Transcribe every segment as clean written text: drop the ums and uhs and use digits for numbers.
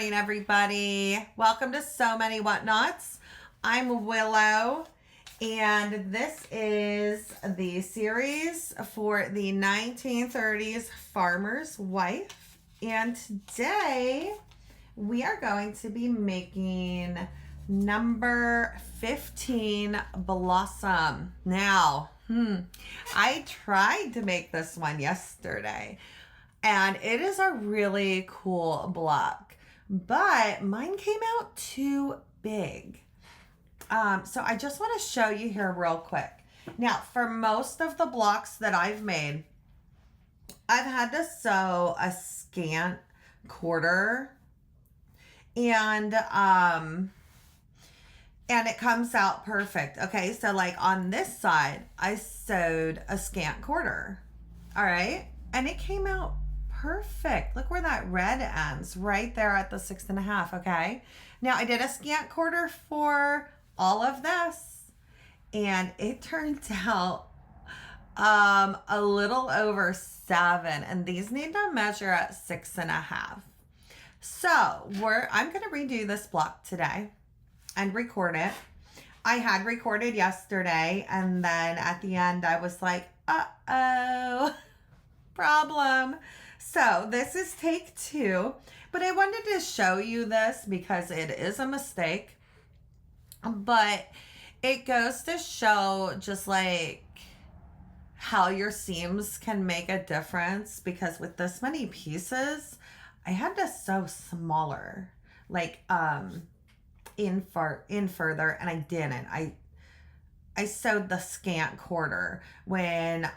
morning, everybody. Welcome to So Many Whatnots. I'm Willow, and this is the series for the 1930s farmer's wife. And today we are going to be making number 15 Blossom. Now, I tried to make this one yesterday, and it is a really cool block, but mine came out too big. So I just want to show you here real quick. Now, for most of the blocks that I've made, I've had to sew a scant quarter, and it comes out perfect. Okay, so like on this side, I sewed a scant quarter. All right, and it came out perfect. Look where that red ends, right there at the 6.5. Okay, now I did a scant quarter for all of this, and it turned out a little over 7, and these need to measure at 6.5. So I'm going to redo this block today and record it. I had recorded yesterday, and then at the end I was like, uh-oh, problem. So this is take 2, but I wanted to show you this because it is a mistake, but it goes to show just like how your seams can make a difference, because with this many pieces, I had to sew smaller, like in further, and I didn't. I sewed the scant quarter when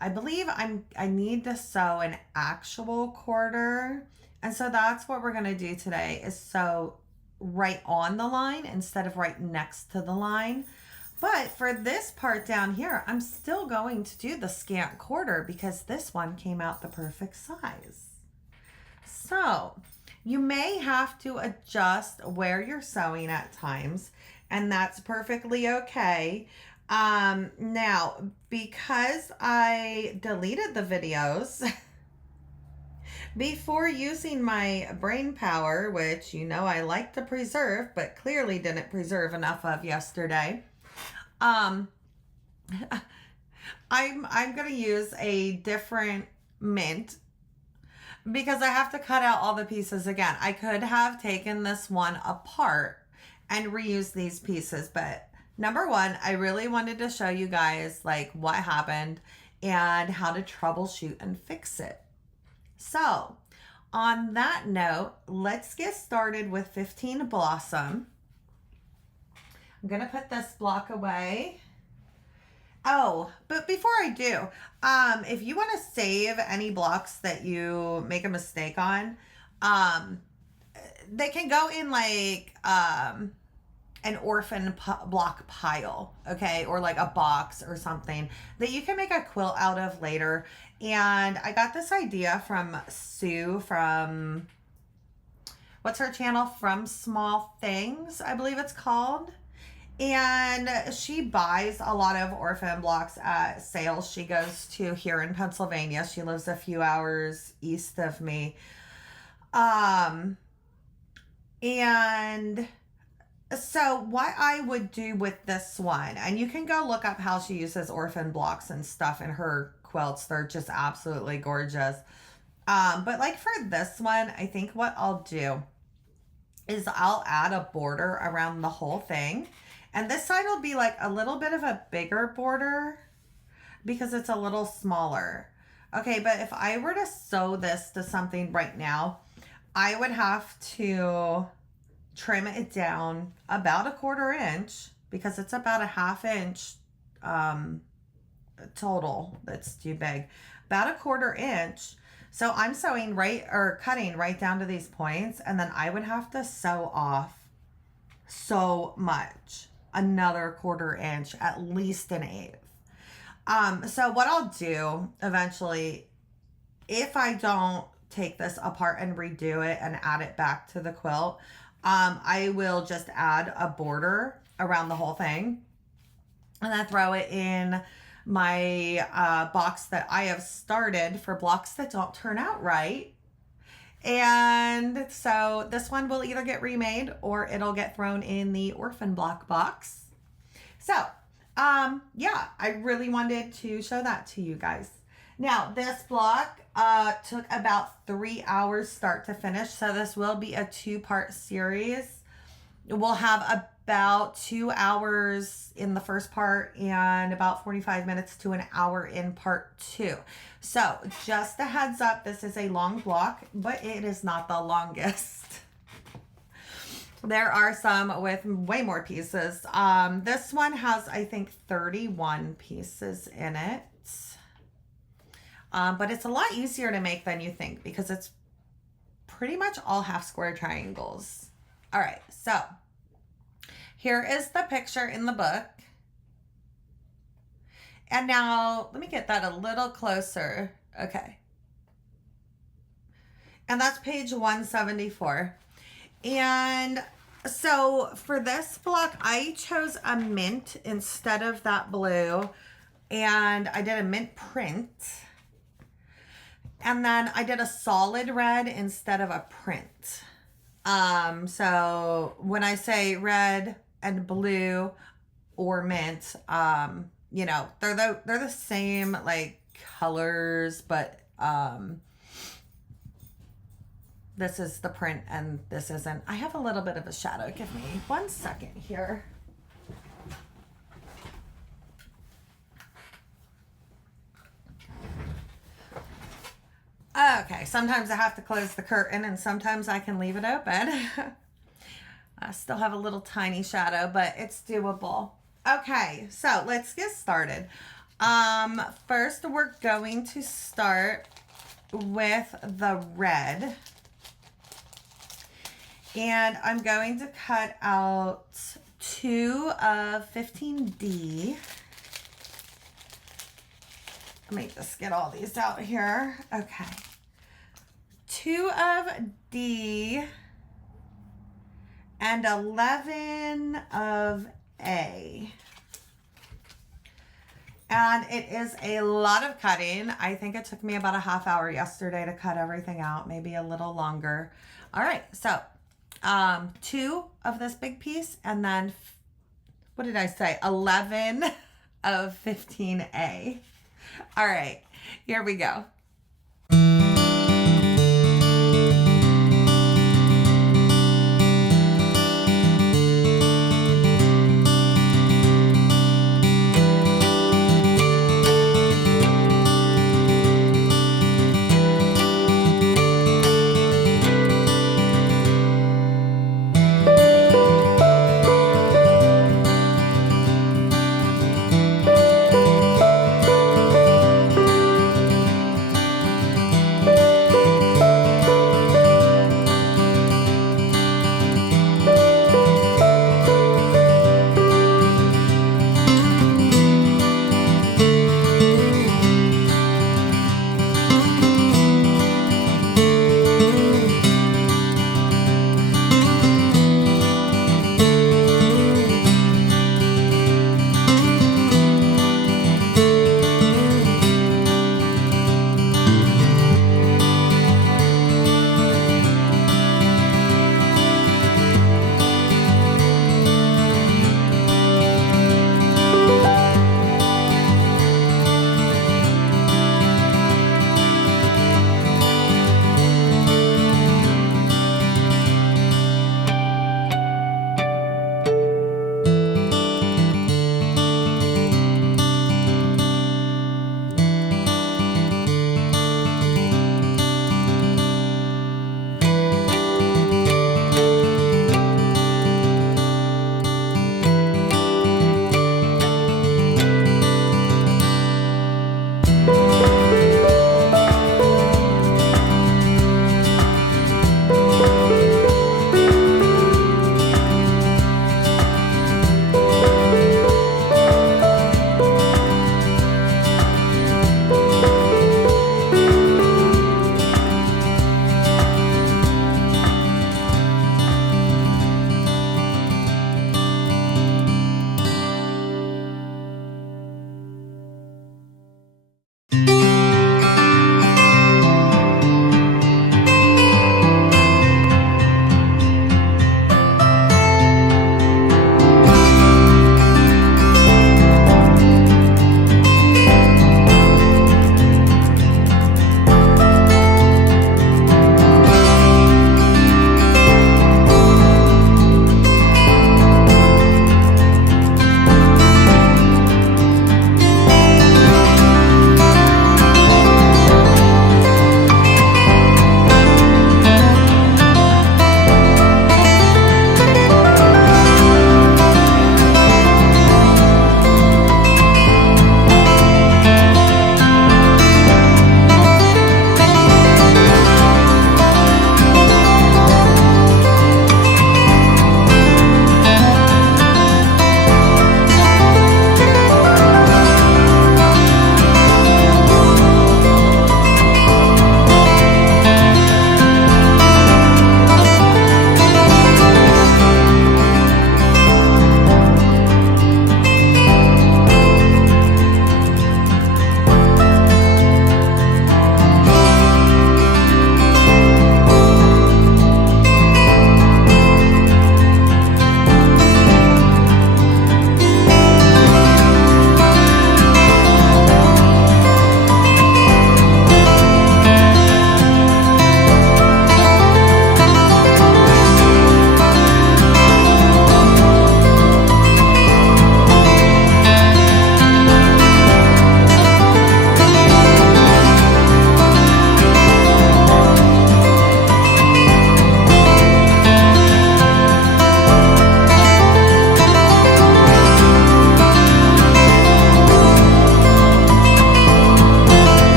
I believe I need to sew an actual quarter. And so that's what we're going to do today, is sew right on the line instead of right next to the line. But for this part down here, I'm still going to do the scant quarter because this one came out the perfect size. So you may have to adjust where you're sewing at times, and that's perfectly okay. Now, because I deleted the videos before using my brain power, which you know I like to preserve, but clearly didn't preserve enough of yesterday, I'm going to use a different mint because I have to cut out all the pieces again. I could have taken this one apart and reused these pieces, but number one, I really wanted to show you guys like what happened and how to troubleshoot and fix it. So on that note, let's get started with 15 Blossom. I'm going to put this block away. Oh, but before I do, if you want to save any blocks that you make a mistake on, they can go in like an orphan block pile, okay? Or like a box or something that you can make a quilt out of later. And I got this idea from Sue from, what's her channel? From Small Things, I believe it's called. And she buys a lot of orphan blocks at sales she goes to here in Pennsylvania. She lives a few hours east of me. And so what I would do with this one, and you can go look up how she uses orphan blocks and stuff in her quilts. They're just absolutely gorgeous. But like for this one, I think what I'll do is I'll add a border around the whole thing. And this side will be like a little bit of a bigger border because it's a little smaller. Okay, but if I were to sew this to something right now, I would have to trim it down about a 1/4 inch because it's about a 1/2 inch total. That's too big. About a 1/4 inch. So I'm sewing cutting right down to these points, and then I would have to sew off so much. Another 1/4 inch, at least 1/8. So what I'll do eventually, if I don't take this apart and redo it and add it back to the quilt, I will just add a border around the whole thing and then throw it in my box that I have started for blocks that don't turn out right. And so this one will either get remade or it'll get thrown in the orphan block box. So, yeah, I really wanted to show that to you guys. Now, this block took about 3 hours start to finish. So this will be a 2-part series. We'll have about 2 hours in the first part and about 45 minutes to an hour in part 2. So just a heads up, this is a long block, but it is not the longest. There are some with way more pieces. This one has, I think, 31 pieces in it. But it's a lot easier to make than you think because it's pretty much all half square triangles. All right, so here is the picture in the book. And now let me get that a little closer. Okay. And that's page 174. And so for this block, I chose a mint instead of that blue. And I did a mint print. And then I did a solid red instead of a print. So when I say red and blue or mint, you know, they're the same like colors, but this is the print and this isn't. I have a little bit of a shadow. Give me 1 second here. Okay, sometimes I have to close the curtain and sometimes I can leave it open. I still have a little tiny shadow, but it's doable. Okay, so let's get started. First we're going to start with the red. And I'm going to cut out 2 of 15D. Let me just get all these out here. Okay. 2 of D and 11 of A. And it is a lot of cutting. I think it took me about a half hour yesterday to cut everything out, maybe a little longer. All right, so 2 of this big piece and then, what did I say? 11 of 15A. All right, here we go.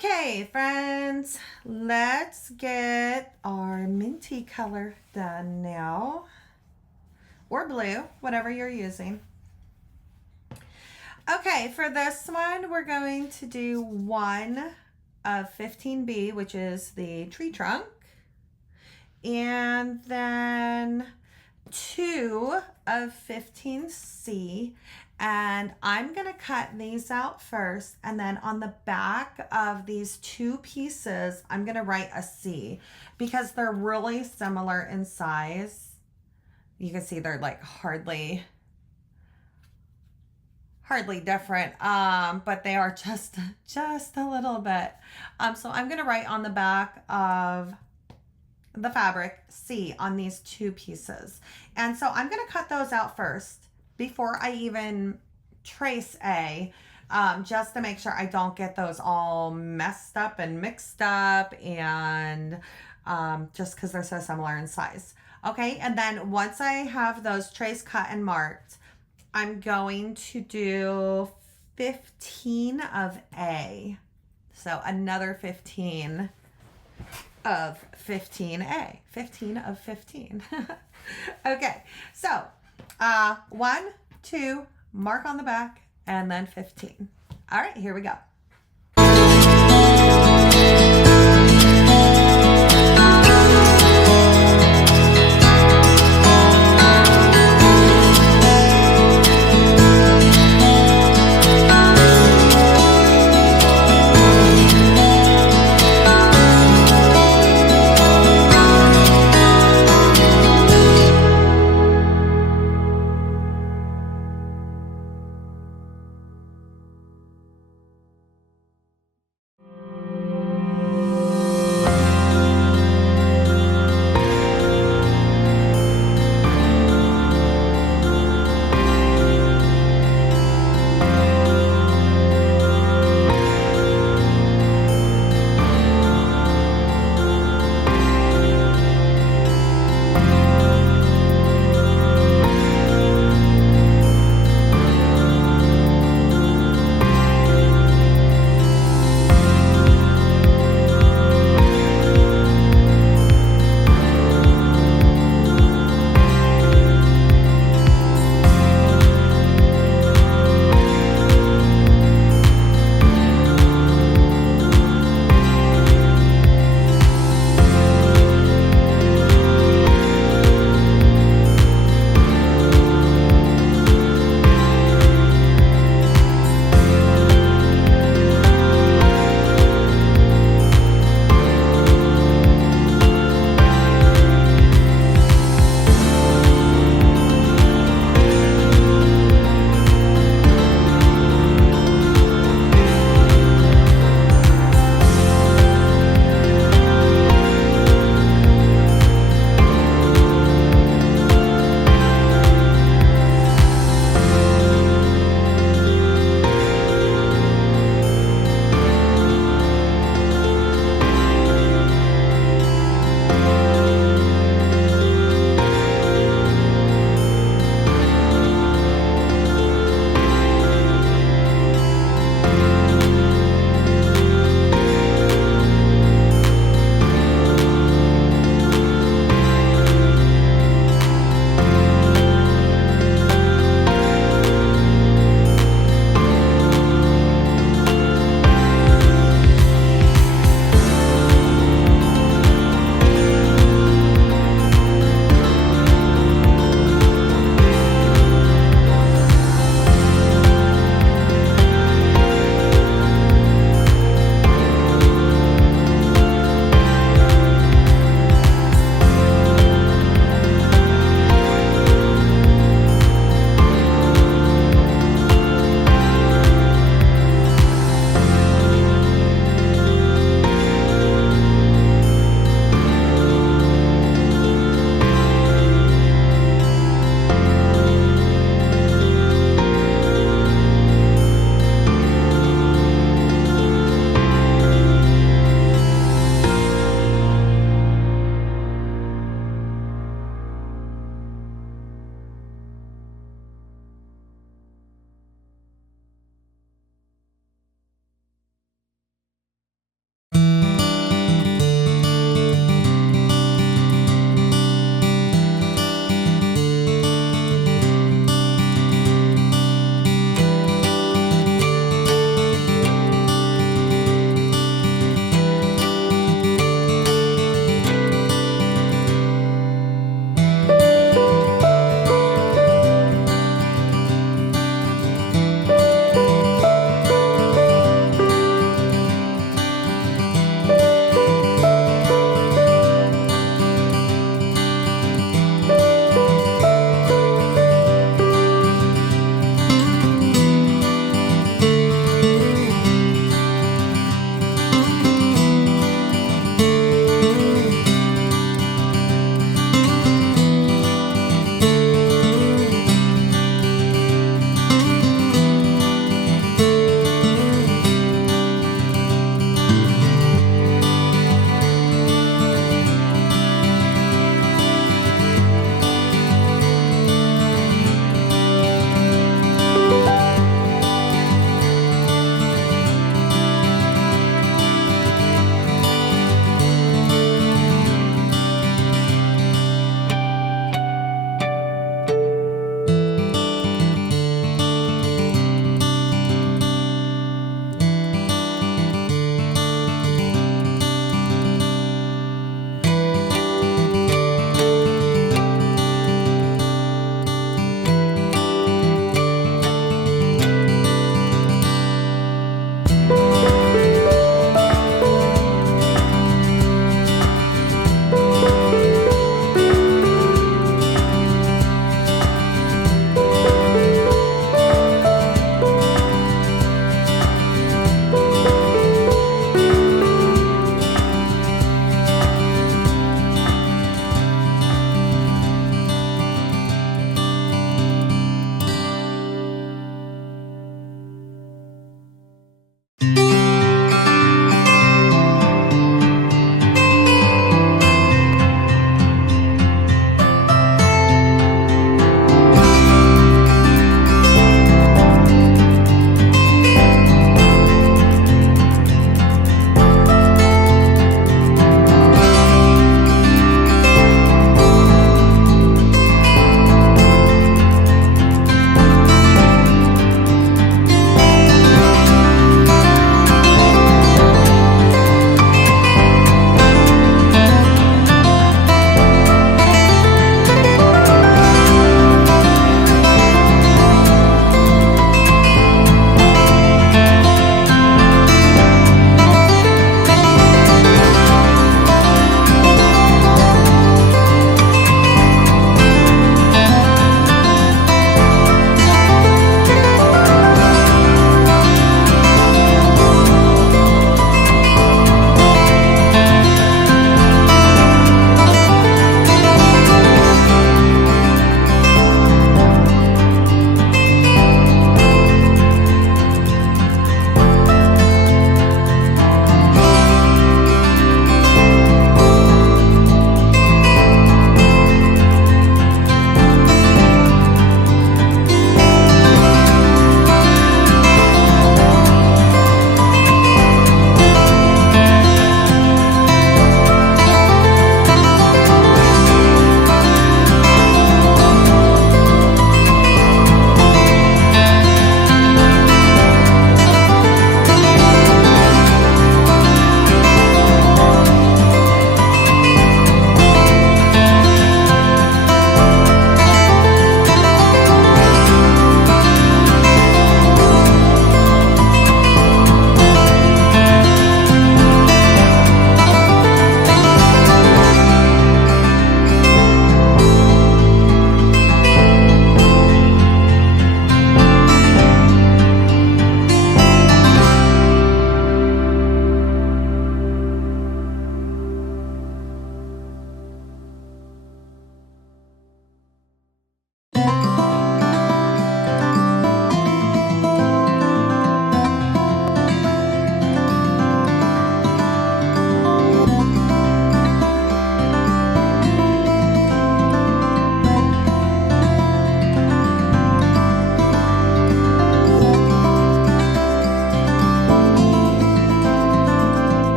Okay, friends, let's get our minty color done now, or blue, whatever you're using. Okay, for this one, we're going to do 1 of 15B, which is the tree trunk, and then 2 of 15C, and I'm gonna cut these out first, and then on the back of these 2 pieces, I'm gonna write a C because they're really similar in size. You can see they're like hardly different, but they are just a little bit. So I'm gonna write on the back of the fabric C on these 2 pieces, and so I'm gonna cut those out first before I even trace A, just to make sure I don't get those all messed up and mixed up, and just because they're so similar in size. Okay, and then once I have those trays cut and marked, I'm going to do 15 of A. So another 15 of 15A. 15 of 15. Okay, so 1, 2, mark on the back, and then 15. All right, here we go.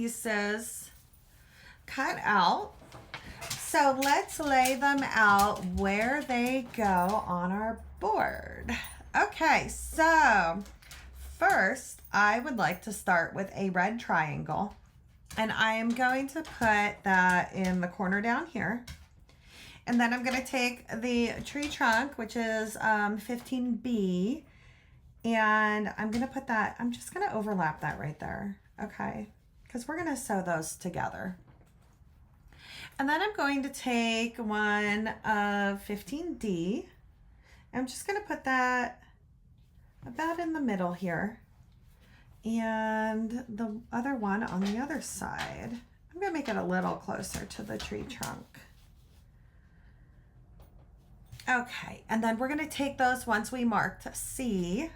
pieces cut out. So let's lay them out where they go on our board. Okay, so first I would like to start with a red triangle, and I am going to put that in the corner down here. And then I'm going to take the tree trunk, which is 15B, and I'm going to put that, I'm just going to overlap that right there, okay? Because we're going to sew those together. And then I'm going to take one of 15D. I'm just going to put that about in the middle here. And the other one on the other side. I'm going to make it a little closer to the tree trunk. Okay, and then we're going to take those ones we marked C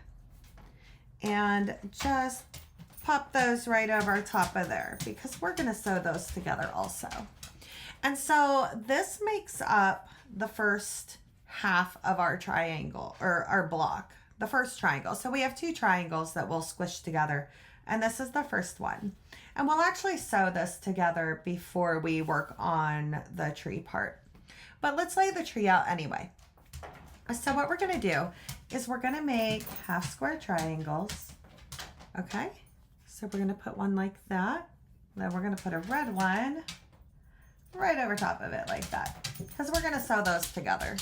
and just pop those right over top of there because we're going to sew those together also. And so this makes up the first half of our triangle, or our block, the first triangle. So we have two triangles that we'll squish together, and this is the first one. And we'll actually sew this together before we work on the tree part. But let's lay the tree out anyway. So what we're gonna do is we're gonna make half square triangles, okay? So we're gonna put one like that. Then we're gonna put a red one right over top of it like that, because we're gonna sew those together.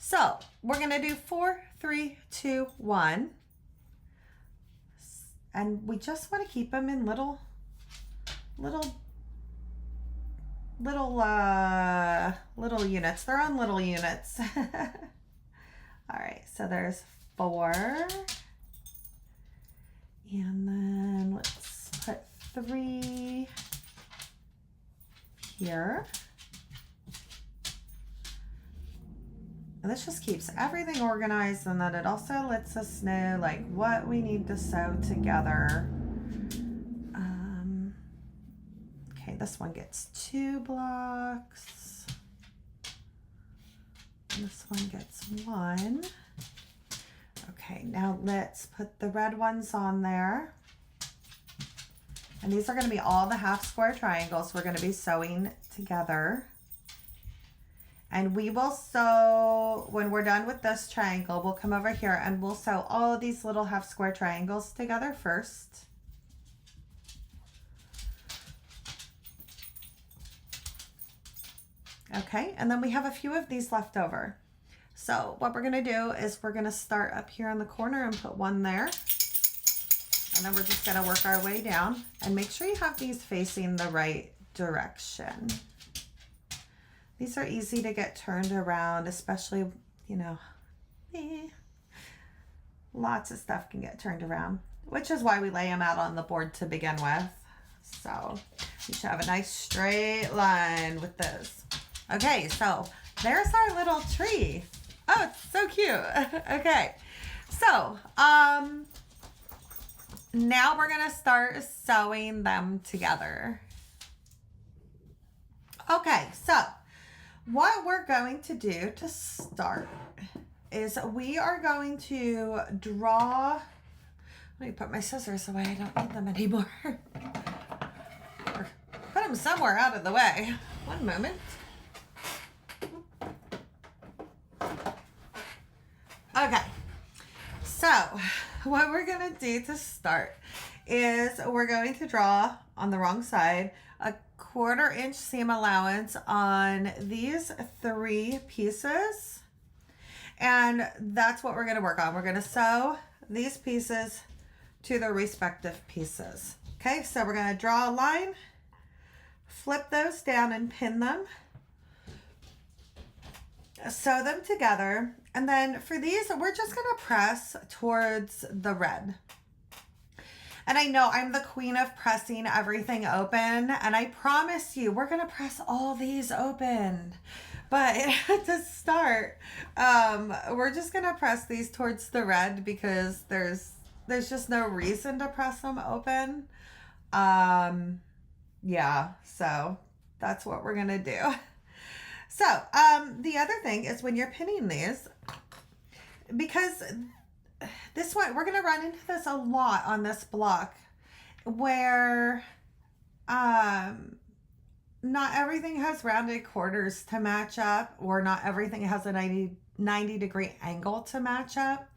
So we're gonna do 4, 3, 2, 1. And we just wanna keep them in little units. They're on little units. All right, so there's 4. And then let's put 3 here. And this just keeps everything organized, and then it also lets us know like what we need to sew together. Okay, this one gets 2 blocks. And this one gets 1. Okay, now let's put the red ones on there. And these are going to be all the half square triangles we're going to be sewing together. And we will sew, when we're done with this triangle, we'll come over here and we'll sew all of these little half square triangles together first. Okay, and then we have a few of these left over. So what we're gonna do is we're gonna start up here in the corner and put one there. And then we're just gonna work our way down, and make sure you have these facing the right direction. These are easy to get turned around, especially, you know, lots of stuff can get turned around, which is why we lay them out on the board to begin with. So you should have a nice straight line with this. Okay, so there's our little tree. Oh, it's so cute. Okay, so now we're gonna start sewing them together. Okay, so what we're going to do to start is we are going to draw, let me put my scissors away, I don't need them anymore. Or put them somewhere out of the way. One moment. Okay, so what we're gonna do to start is we're going to draw on the wrong side a 1/4 inch seam allowance on these 3 pieces, and that's what we're going to work on. We're going to sew these pieces to their respective pieces. Okay, so we're going to draw a line, flip those down and pin them, sew them together, and then for these we're just going to press towards the red. And I know I'm the queen of pressing everything open, and I promise you we're gonna press all these open. But to start, we're just gonna press these towards the red because there's just no reason to press them open. Yeah, so that's what we're gonna do. So the other thing is when you're pinning these, because this one, we're going to run into this a lot on this block, where um, not everything has rounded corners to match up, or not everything has a 90-degree angle to match up.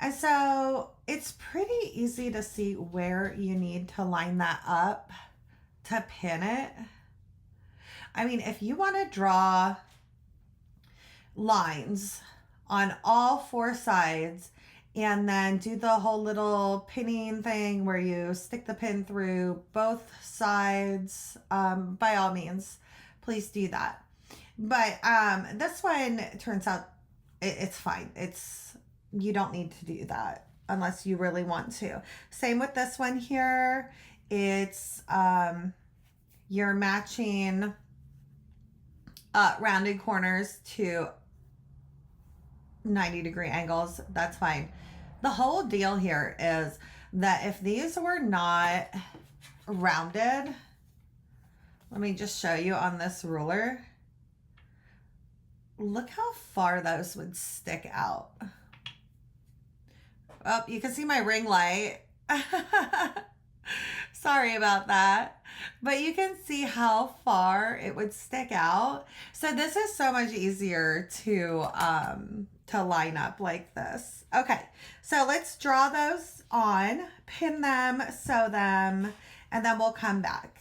And so it's pretty easy to see where you need to line that up to pin it. I mean, if you want to draw lines on all four sides and then do the whole little pinning thing where you stick the pin through both sides, by all means, please do that. But this one turns out it's fine. You don't need to do that unless you really want to. Same with this one here. It's you're matching rounded corners to 90-degree angles. That's fine. The whole deal here is that if these were not rounded, let me just show you on this ruler. Look how far those would stick out. Oh, you can see my ring light. Sorry about that. But you can see how far it would stick out. So this is so much easier to line up like this. Okay, so let's draw those on, pin them, sew them, and then we'll come back.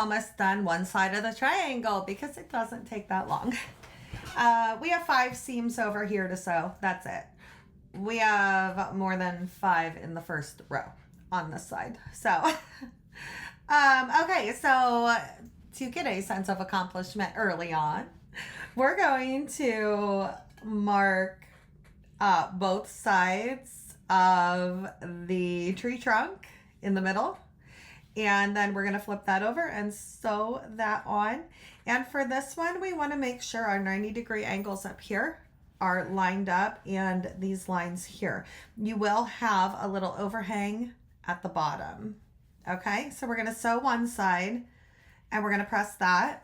almost done one side of the triangle because it doesn't take that long. We have 5 seams over here to sew. That's it. We have more than 5 in the first row on this side. So, okay, so to get a sense of accomplishment early on, we're going to mark both sides of the tree trunk in the middle. And then we're going to flip that over and sew that on. And for this one, we want to make sure our 90-degree angles up here are lined up and these lines here. You will have a little overhang at the bottom. Okay, so we're going to sew one side and we're going to press that.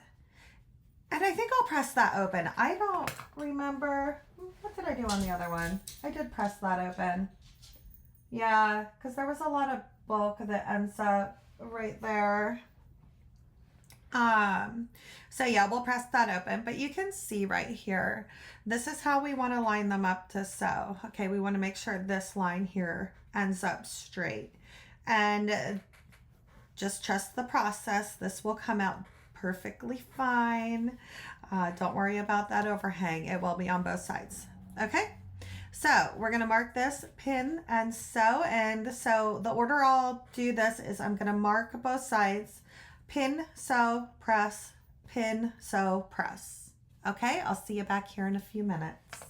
And I think I'll press that open. I don't remember. What did I do on the other one? I did press that open. Yeah, because there was a lot of bulk that ends up right there. So yeah, we'll press that open, but you can see right here, this is how we want to line them up to sew. Okay, we want to make sure this line here ends up straight, and just trust the process. This will come out perfectly fine. Don't worry about that overhang. It will be on both sides. Okay, so we're going to mark this, pin and sew. And so the order I'll do this is I'm going to mark both sides, pin, sew, press, pin, sew, press. Okay, I'll see you back here in a few minutes.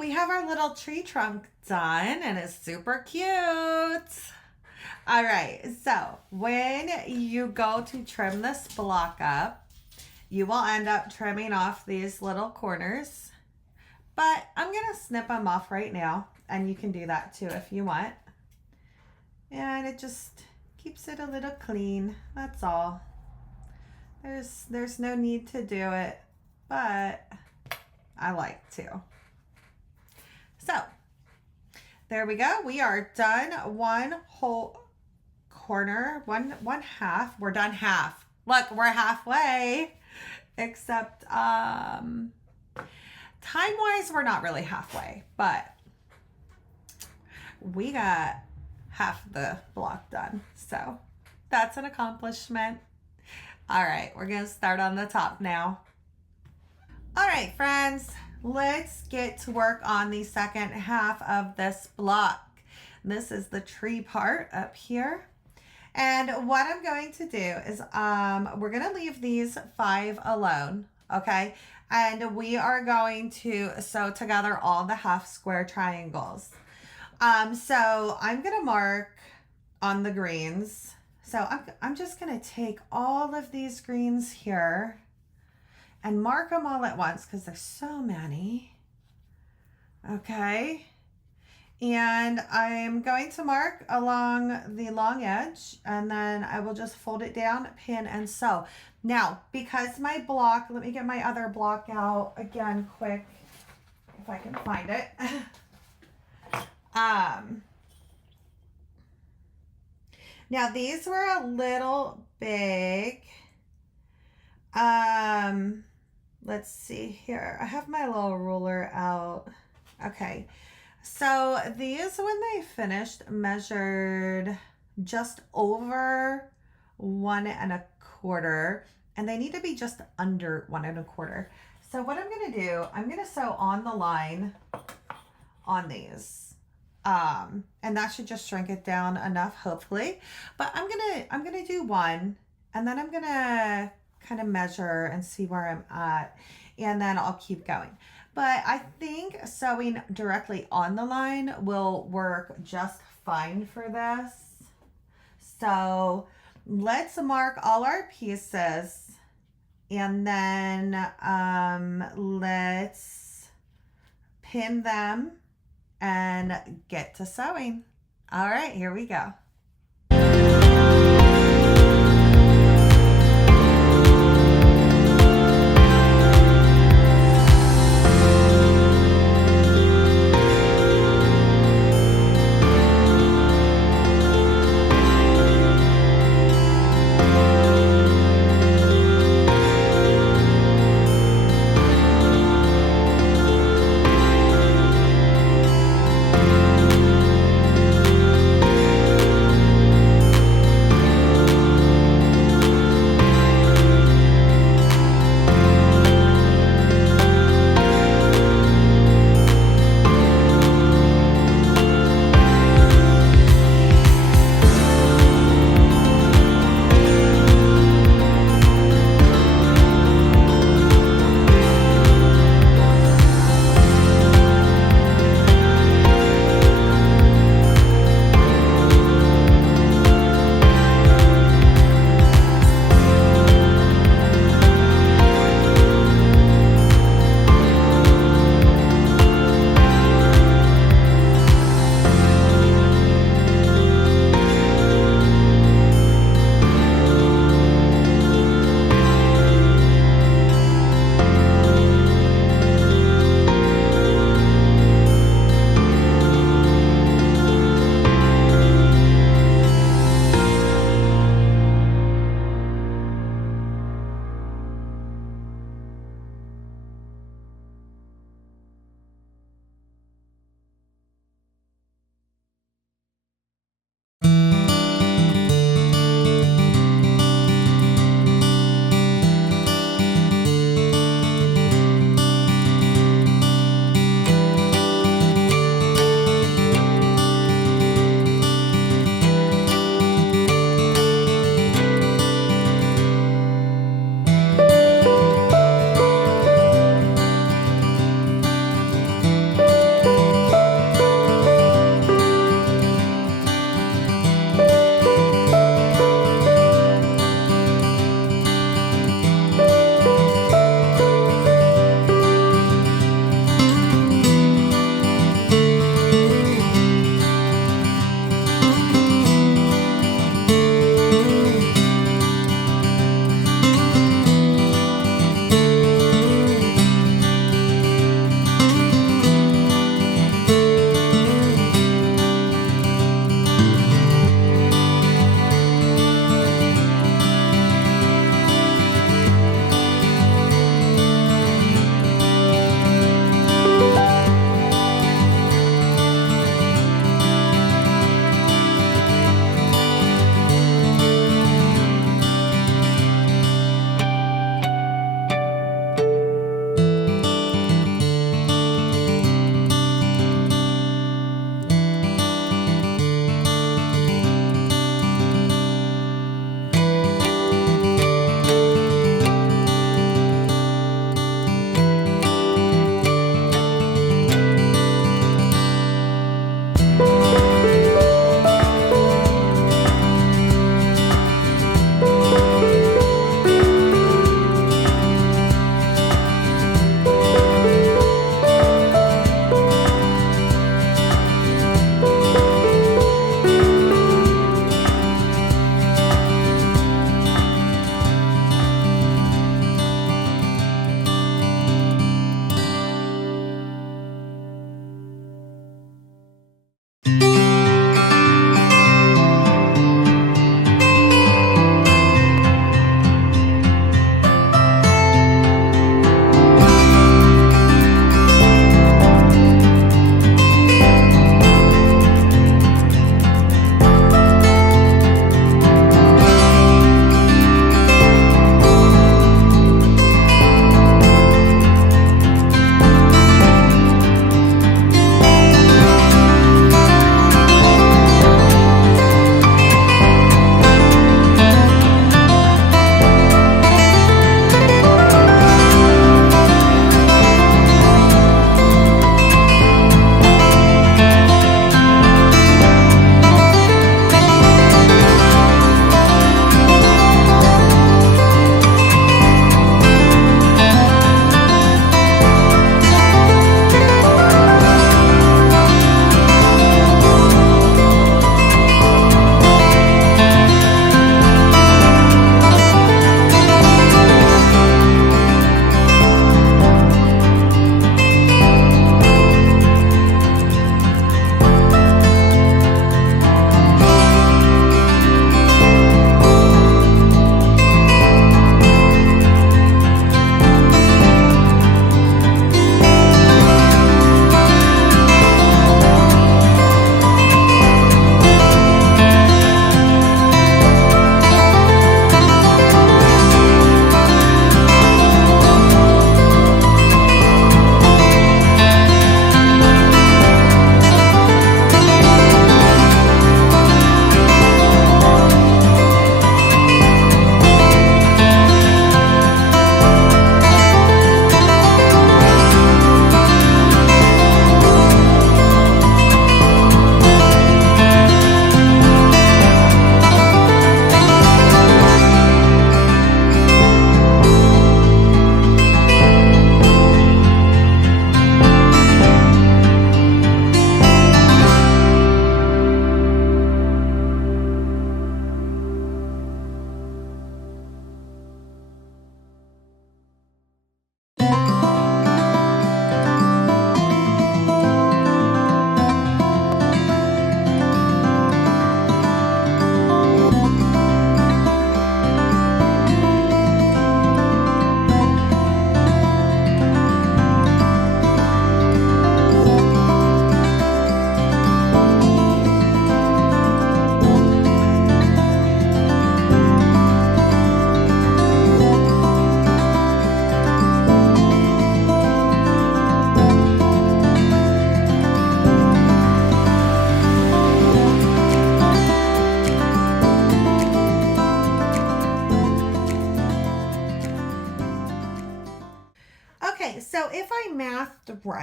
we have our little tree trunk done and it's super cute. All right, so when you go to trim this block up, you will end up trimming off these little corners, but I'm gonna snip them off right now, and you can do that too if you want. And it just keeps it a little clean, that's all. There's no need to do it, but I like to. So there we go. We are done one whole corner, one half. We're done half. Look, we're halfway, except time-wise we're not really halfway, but we got half the block done, so that's an accomplishment. All right, we're gonna start on the top now. All right, friends, let's get to work on the second half of this block. This is the tree part up here. And what I'm going to do is we're going to leave these 5 alone, okay? And we are going to sew together all the half square triangles. So I'm going to mark on the greens. So I'm just going to take all of these greens here and mark them all at once because there's so many. Okay. And I'm going to mark along the long edge, and then I will just fold it down, pin, and sew. Now, because my block, let me get my other block out again quick, if I can find it. Now these were a little big. Let's see here. I have my little ruler out. Okay. So these, when they finished, measured just over 1 1/4, and they need to be just under 1 1/4. So what I'm going to do, I'm going to sew on the line on these. And that should just shrink it down enough, hopefully. But I'm going to do 1, and then I'm going to kind of measure and see where I'm at, and then I'll keep going. But I think sewing directly on the line will work just fine for this. So let's mark all our pieces, and then let's pin them and get to sewing. All right, here we go.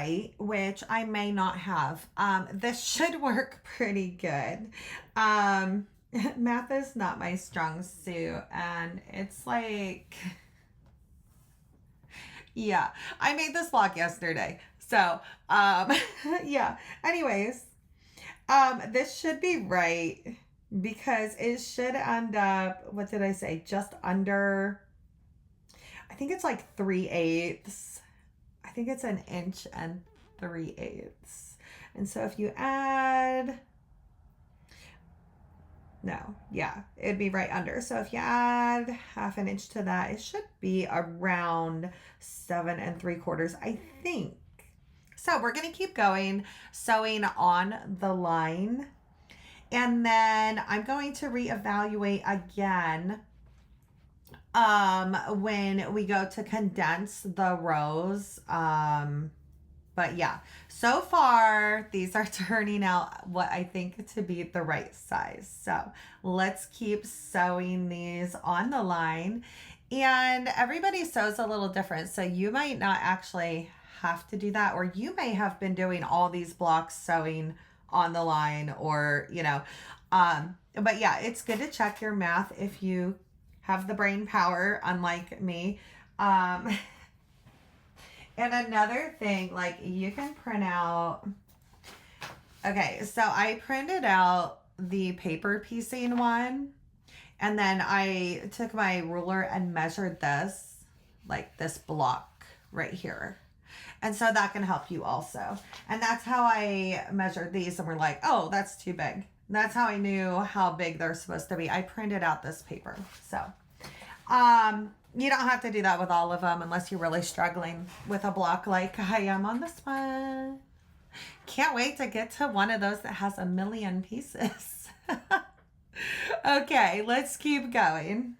right, which I may not have. This should work pretty good. Math is not my strong suit, and it's like, yeah, I made this block yesterday. So, yeah. Anyways, this should be right because it should end up, what did I say? Just under, I think it's like 3/8. I think it's 1 inch and 3/8. And so if you add, no, yeah, it'd be right under. So if you add 1/2 inch to that, it should be around 7 3/4, I think. So we're going to keep going, sewing on the line. And then I'm going to reevaluate again when we go to condense the rows. But yeah, so far these are turning out what I think to be the right size. So let's keep sewing these on the line, and everybody sews a little different. So you might not actually have to do that, or you may have been doing all these blocks sewing on the line, or, you know, but yeah, it's good to check your math if you have the brain power, unlike me. And another thing, like, you can print out, okay, so I printed out the paper piecing one, and then I took my ruler and measured this, like this block right here. And so that can help you also. And that's how I measured these, and we're like, oh, that's too big. That's how I knew how big they're supposed to be. I printed out this paper. So, you don't have to do that with all of them unless you're really struggling with a block like I am on this one. Can't wait to get to one of those that has 1,000,000 pieces. Okay, let's keep going.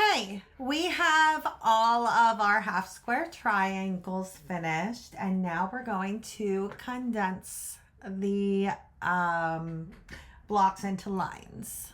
Okay, we have all of our half square triangles finished, and now we're going to condense the blocks into lines.